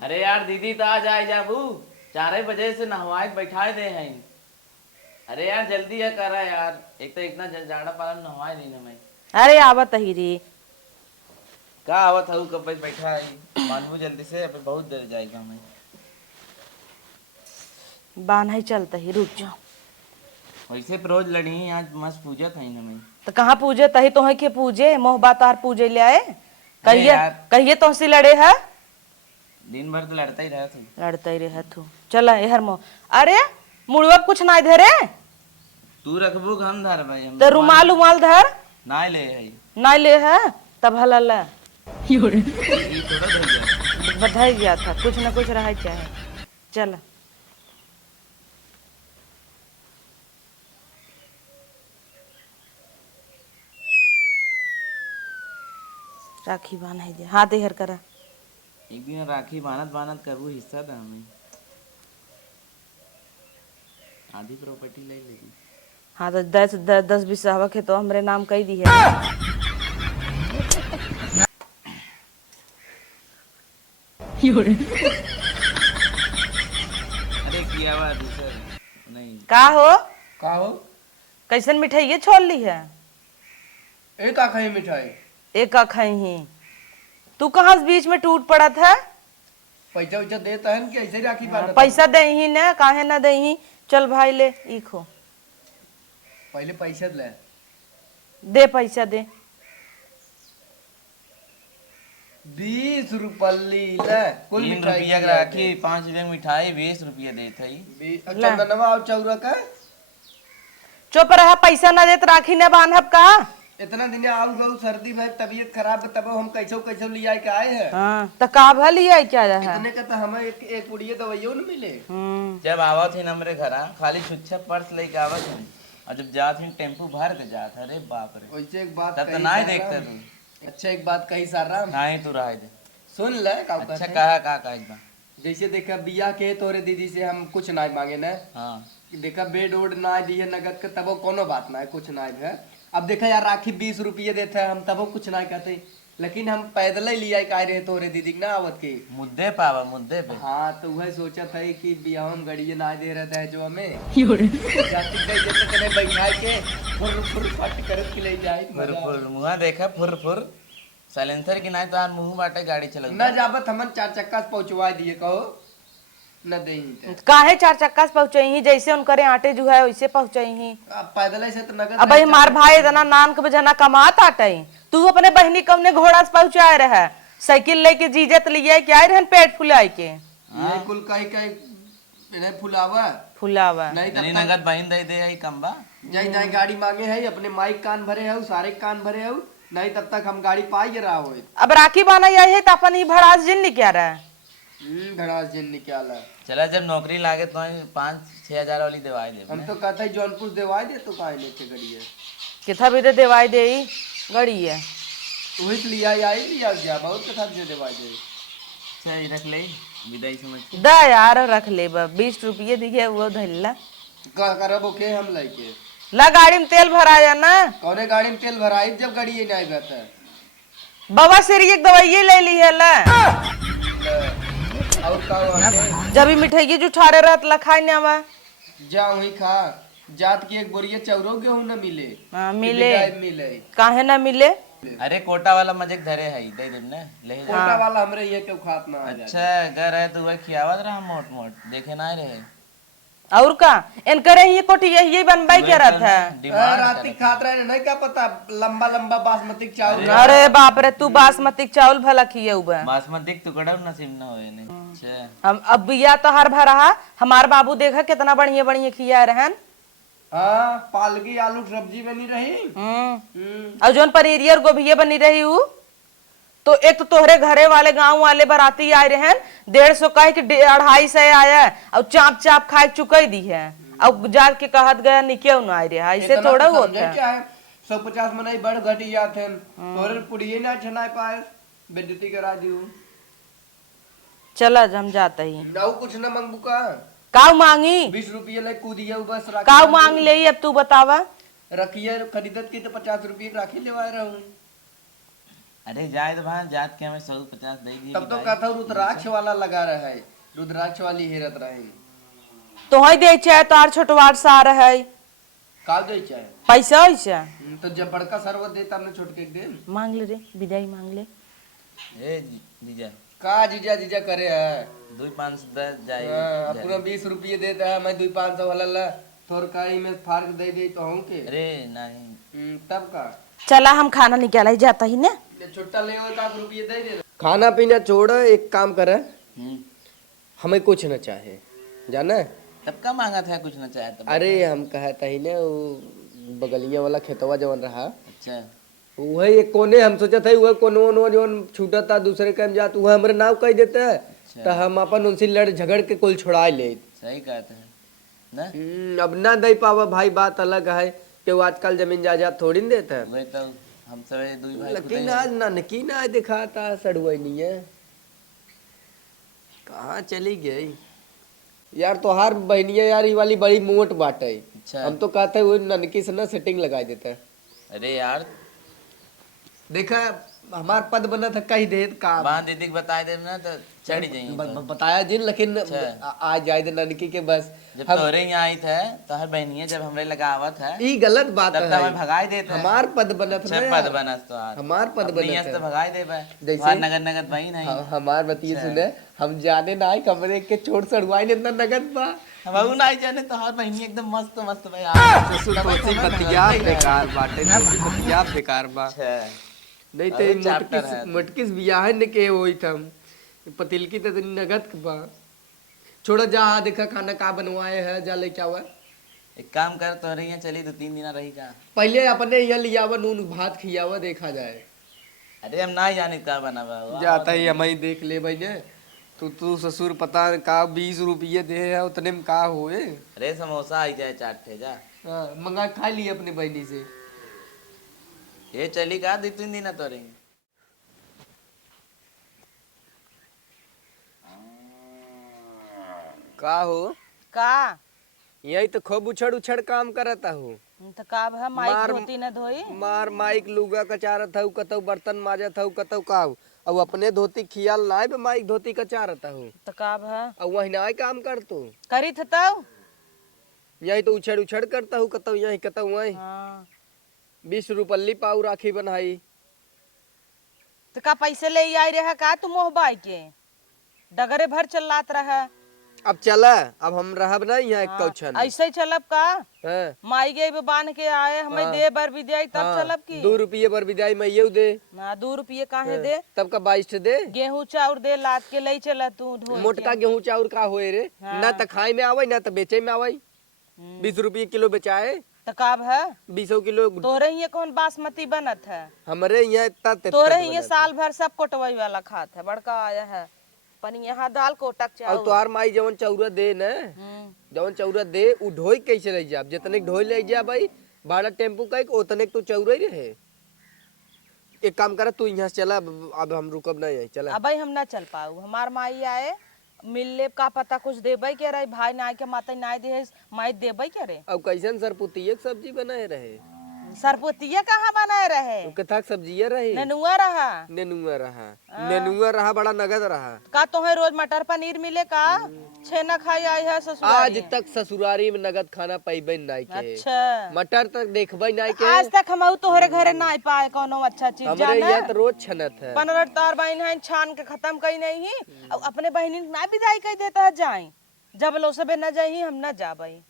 अरे यार दीदी तो आज आए जाबू 4 बजे से नहवाए बैठाए दे हैं। अरे यार जल्दी है करा यार, एक तो इतना जाड़ा पाला नहवाए नहीं ना मैं। अरे आवत ही री का आवत हूँ कब बैठा है मानवू जल्दी से, अभी बहुत देर जाएगा मैं। बान ही चलता ही रुक जाओ। वैसे तो रोज लड़ी आज मस्त पूजा था ना मैं। तो कहाँ पूजे तही तो है के पूजे मोह बातार पूजे ले आए। अरे कहिए यार कहिए तो से लड़े है। दिन भर तो लड़ता ही रहा था। लड़ते ही रहे तू चल हर मोह। अरे मुड़वा कुछ ना धरे तू रखबू हम धर भाई हम तो रुमाल उमाल धर ना ले है ना ले है तब हल ये थोड़ा धर जा। बधाई गया था कुछ ना कुछ रहा चाहे चल। राखी बांध दे हाथ हर करा। एक दिन राखी बानत बानत करबू हिस्सा था हमें, आधी प्रॉपर्टी ले लेगी। हाँ तो 10-20 हवक है तो हमरे नाम कही दी है। अरे किया हुआ दूसर नहीं का हो कैसन मिठाई छोड़ ली है। एक आखा मिठाई एक खाई ही तू कहाँ से बीच में टूट पड़ा था। पैसा वैसा देता है कि ऐसे ही राखी बांधता पैसा दे ही न काहे ना दे ही चल भाई ले इखो पहले पैसा ले दे पैसा दे 20 रुपये ले कुल 3 मिठाई रुपया की राखी 5 रुपया की मिठाई 20 रुपया देता ही। चंदनवा और चौरा का चुप रहा पैसा ना दे तो राखी ने बांधब का। इतना दिन आऊ गऊ सर्दी भाई तबीयत खराब तब हम कैसे लिया के आए हैं। हाँ तो का भली है क्या रहा इतने का तो हमें एक पुड़िया दवाइयों न मिले। जब आवत ही हमरे घर खाली छुच्छा पर्स लेके आवत है और जब जात ही टेम्पू भर के जात, अरे बाप रे वैसे एक बात तब तो ना ही देखते तू। अच्छा एक बात कही सारा ना ही तू रह दे सुन ले अच्छा कहा एक बार। जैसे देखा बिया के तोरे दीदी से हम कुछ ना मांगे न। हाँ देखा बेड ओड ना दिए नगद के तबो कोनो बात ना है कुछ ना है। अब देखा यार राखी 20 रुपये देते हैं हम तबो कुछ ना कहते, लेकिन हम पैदल ही लिया का रहे तोरे दीदी ना आवत के मुद्दे पावा मुद्दे पे। हाँ तो वह सोचा था कि बिया हम गड़िया ना दे रहा था जो हमें बैठा के फुर फुर फट कर ले जाए फुर फुर मुँह देखा फुर फुर सलेंसर की ना तो मुँह बाटे गाड़ी चला न जाबत हमन 4 चक्का से पहुंचवा दिए कहो न दे काहे 4 चक्का से पहुंचे ही जैसे उनकरे आटे जो है वैसे पहुंचे ही। पैदल से तो नगद अब भाई मार भाई इतना नाम के बजना कमात आटे तू अपने बहनी कवने घोड़ा से पहुंचाए रहा साइकिल लेके जीजत लिए क्या रहन पेट फुलाए के ये कुल कहीं फुलावा नहीं नगद बहन दे दे है कम्बा जाई जाई गाड़ी मांगे है अपने माइक कान भरे है सारे कान भरे है नहीं तब तक हम गाड़ी पाई रहा हो। अब राखी बाना यही है तो अपन ही भड़ास जिन क्या रहा भड़ास जिन निकाला चला जब नौकरी लागे तो 5-6 हजार वाली दवाई दे। हम तो कहते हैं जौनपुर देवाई दे तो काहे लेके गड़ी है किथा भी दे देवाई दे गड़ी है वही तो लिया आई लिया गया बहुत कथा दे देवाई दे। सही रख ले विदाई समझ दा यार रख ले 20 रुपये दिखे वो धल्ला का करब के हम लेके ला गाड़ी में तेल भराया ना कौने गाड़ी में तेल भराई जब गाड़ी ये नहीं बता बाबा सिर एक दवाई ले ली है ला और का जब मिठाई जो ठारे रहत ला खाई ना आवा जा वही खा जात की एक बोरिया चौरो गेहूं न मिले। हाँ मिले मिले काहे ना मिले। अरे कोटा वाला मजे धरे है दे दे ने ले जा। कोटा वाला हमरे ये क्यों खात ना आ जाए। अच्छा घर है तो वह खियावत रहा मोट मोट देखे ना रहे और का इन करे ये कोठी यही बनवाई क्या रहा था रात खात रहे नहीं क्या पता लंबा लंबा बासमती चावल। अरे बाप रे तू बासमती चावल भला खिए हुआ बासमती तो कड़ा नसीब ना होए नहीं। अच्छा हम अब बिया तो हर भरा हमार बाबू देखा कितना बढ़िया बढ़िया खिया रहन। हाँ पालकी आलू सब्जी बनी रही और जोन पनीरिया और गोभिया बनी रही हूँ तो एक तो तोहरे घरे वाले गांव वाले बाराती आए रहे 150 कहे कि 250 आया और चाप चाप खाए चुकई दी है और जाग के कहत गया निके न आए रहा ऐसे थोड़ा होता है। क्या है 150 मनाई बड़ घटी जाते हैं तोरे पुड़िए ना छनाए पाए बेइज्जती करा दियो। चला हम जाते ही नाउ कुछ न मंगबू का काऊ मांगी 20 रुपये ले कूदिया बस काऊ मांग ले अब तू बतावा रखिए खरीदत की तो 50 रुपये राखी लेवा रहूं अरे जाए तो भाई जात के हमें 150 दे दी तब तो कहता हूँ रुद्राक्ष वाला लगा रहा है, रुद्राक्ष वाली हेरत रहे तो है दे चाहे तो आर छोटवार सा है का दे चाहे पैसा ऐसा तो जब बड़का सर्व दे तब न छोटके के दे मांग ले रे विदाई मांग ले। ए जीजा का जीजा जीजा करे है 2-5 जाए पूरा 20 रुपये देता है, मैं 200-500 वाला ला थोड़ का ही में फार्क दे दे तो हूँ के अरे नहीं तब का चला हम खाना निकाला ही जाता ही ना। छोटा ले होता रुपये दे दे। खाना पीना छोड़ एक काम करे, हमें कुछ न चाहे जाना। तब का मांगा था कुछ ना चाहे तब। अरे हम कहता ही ना वो बगलिया वाला खेतवा जवन रहा, अच्छा वही एक कोने हम सोचा था वह कोनो जवन छूटा था दूसरे काम जात वह हमारे नाव कह देते है तो हम अपन उनसे लड़ झगड़ के कुल छुड़ा ले। सही कहते हैं ना। अब ना दे पावा भाई, बात अलग है कि वो आजकल जमीन जायदाद थोड़ी न देता है। वही तो हम सब दुई भाई लेकिन आज ननकी ना दिखाता सड़ुआ नहीं है, कहाँ चली गई यार। तो हर बहनिया यार ये वाली बड़ी मोट बाट है। अच्छा हम तो कहते हैं वो ननकी से ना सेटिंग लगा देता है। अरे यार देखा हमार पद बना था कही दे का वहाँ दीदी को बताए दे ना तो चढ़ जाएंगे बताया जिन, लेकिन अच्छा। आज जाए दे ननकी के बस जब हम तोरे यहाँ आई थे तो हर बहनिया जब हमरे लगावत है ये गलत बात तब है। तो हमें भगाई देते हैं। हमार पद बनत अच्छा है पद बनस तो यार हमार पद अपनी बनत यहाँ से है। तो भगाई दे जैसे- वहाँ नगद नगद भाई नहीं हमार बतिए सुने, हम जाने ना आए कमरे के छोड़ सड़वाई ने इतना नगद बा हम नहीं जाने तो हर बहनी एकदम मस्त मस्त भाई ससुर कोसी बतिया बेकार बाटे, बतिया बेकार बा। नहीं तो अरे chapter है। मटकिस बियाह ने के होई थम पतिल की तो नगद बा। छोड़ा जा देखा खाना का बनवाए है जा लेके आवा। एक काम कर तोरे यहाँ चली तो 3 दिन रही का। पहले अपने यहाँ लियावा नून भात खियावा देखा जाए। अरे हम नहीं जाने का बना जाता ही हम ही देख ले भाई ने तू ससुर पता का 20 रुपये दे है उतने में का होए। अरे समोसा आई जाए चाट थे जा मंगा खा लिए अपनी बहनी से। ये चली का 2-3 दिन तोरे का हो का यही तो खूब उछड़ उछड़ काम करता हो। तो का भा माइक मार- धोती न धोई मार माइक लुगा कचारत हूँ कतौ बर्तन माजत हूँ कतौ काव अब अपने धोती खियाल ना है माइक धोती कचारत हूँ तो का भा अब वही ना काम कर तो करी थ तब यही तो उछड़ उछड़ करता हूँ कतौ यही कतौ वही हाँ 20 रुपल्ली पाऊ राखी बनाई। तो का पैसे ले आई रहा का तू मोहबाई के डगरे भर चलात रहा। अब चला अब हम रहब ना यहाँ एक कौछन ऐसे ही चलब का हाँ, माई गई बांध के आए हमें दे बर विदाई तब हाँ, चलब की 2 रुपये पर विदाई में ये दे ना 2 रुपये काहे दे तब का 22 दे। गेहूं चाउर दे लाद के ले चला तू ढो मोटका गेहूं चाउर का होए रे ना तो खाए में आवे ना तो बेचे में आवे। 20 रुपये किलो बेचाए तो का भा 20 किलो तोरे ही कौन बासमती बनत है हमारे यहाँ इतना तोरे ही साल भर सब कोटवाई वाला खात है बड़का आया है पर यहाँ दाल कोटक और चाउर तोहार माई जवन चौरा दे न जवन चौरा दे उ ढोई कैसे रह जा जितने ढोई ले जा भाई भाड़ा टेम्पू का उतने तू चौरा ही रहे। एक काम कर तू यहाँ से चला अब हम रुकब नहीं है चला। अब हम ना चल पाऊ हमार माई आए मिलले का पता कुछ देबे के रहे भाई नाय के माता नाय दे माई देबे के रे अब कैसन सरपुतिया के सब्जी बनाए रहे सरपुतिया कहाँ बनाए रहे कथा सब्जिया रहे ननुआ रहा नेनुआ रहा बड़ा नगद रहा। का तोहे रोज मटर पनीर मिले का छेना खाई आई है ससुर आज तक ससुरारी में नगद खाना पैबे नहीं के अच्छा मटर तक देखबे नहीं के आज तक हम तोहरे घरे ना पाए कोनो अच्छा चीज हमरे जाने यहाँ तो रोज छनत है। बनर तार बहन है छान के खत्म कई नहीं अब अपने बहनी ना विदाई कह देता है जाए जब लो सबे न जाई हम न जाबई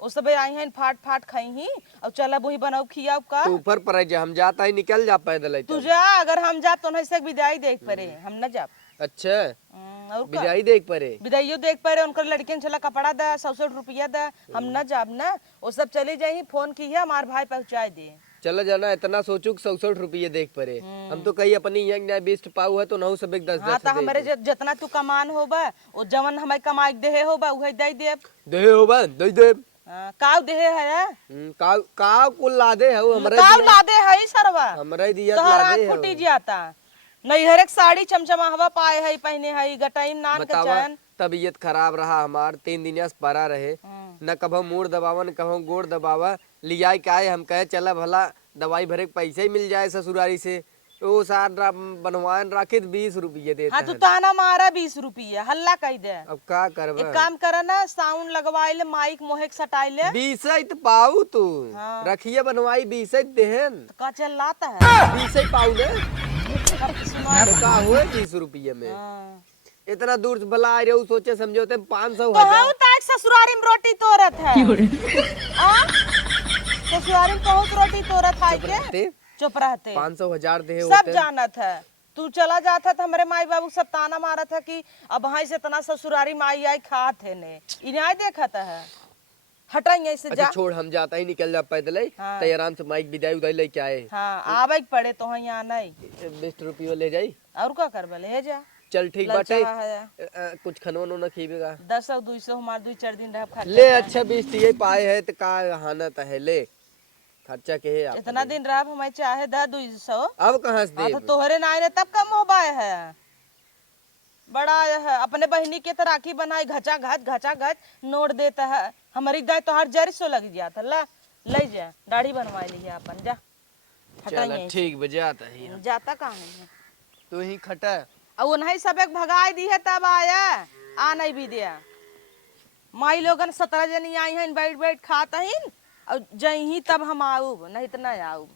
उस सबे आई हैं फाट फाट खाई ही और चला वही बनाऊ खियाऊ का तू ऊपर पर जा हम जाता ही निकल जा पैदल ही तू जा अगर हम जा तो नहीं से विदाई देख परे हम न जा अच्छा और का विदाई देख परे विदाइयो देख परे उनकर लड़कियन चला कपड़ा दे 100 रुपया दे हम न जाब ना वो सब चली जाई फोन की है हमार भाई पहुंचाए दे चला जाना इतना सोचू 100 रुपये देख परे हम तो कहीं अपनी यहाँ 20 पाऊ है तो नौ सब एक 10 हाँ तो हमारे जितना तू कमान होबा वो जवन हमें कमाई दे होबा वही दे देब दे होबा दे काव देहे है का कुल लादे है वो हमरे काव लादे है सरवा हमरे दिया तोहर लादे आँख है फूटी जाता नहीं हर एक साड़ी चमचमा हवा पाए है पहने है गटाई नान के बतावा चैन तबीयत खराब रहा हमार 3 दिन से परा रहे न कभो मूड दबावा न कभो गोड़ दबावा लिया के आए हम कहे चला भला दवाई भरे के पैसे ही मिल जाए ससुरारी से वो सार बनवान राखी 20 रुपये देता हाँ तू है। ताना मारा 20 रुपये हल्ला कह दे। अब का करब एक काम कर ना साउंड लगवाई ले माइक मोहेक सटाई ले 20 तो पाऊ तू हाँ। रखिए बनवाई 20 देहन तो का चल लाता है 20 पाऊ ने सुना तो का हुए 20 रुपये में हाँ। इतना दूर से भला आ रहे हो सोचे समझौते 500 तो हजार हम ताक ससुरारी में रोटी तोरत है हाँ? ससुरारी में बहुत रोटी तोरत है के चुप रहते 500 हजार दे सब जानत है। तू चला जाता था हमारे माई बाबू सब ताना मारा था कि अब वहां से इतना ससुरारी माई आई खात है ने इन्हें देखत है हटाइए से अच्छा जा। छोड़ हम जाता ही निकल जा पैदल ही हाँ। तो आराम से माइक विदाई उदाई लेके आए हाँ आवे के पड़े तो यहाँ नहीं 20 रुपये ले जाई और का करबे ले जा चल ठीक ललचा बाटे है। कुछ खनो नो ना खीबेगा 10 और 200 हमार 2-4 दिन रह खर्चा ले अच्छा 20 ये पाए है तो का हानत है ले खर्चा के है आप इतना दिन रह हमें चाहे 200 अब कहाँ से हाँ तो दे तोहरे ना आए तब कम हो पाए है बड़ा है अपने बहनी के तो राखी बनाई घचा घच नोट देता है हमारी गाय तो हर जरी सो लग गया था ला ले जा दाढ़ी बनवा ली अपन जा चल हटाइए ठीक बजाता है जाता कहाँ है तू ही खटा और उन्हें सब एक भगाई दी है तब आया आ नहीं भी दिया माई लोगन 17 जनी आई हैं बैठ बैठ खाता ही और जही तब हम आऊ नहीं तो नहीं आऊ।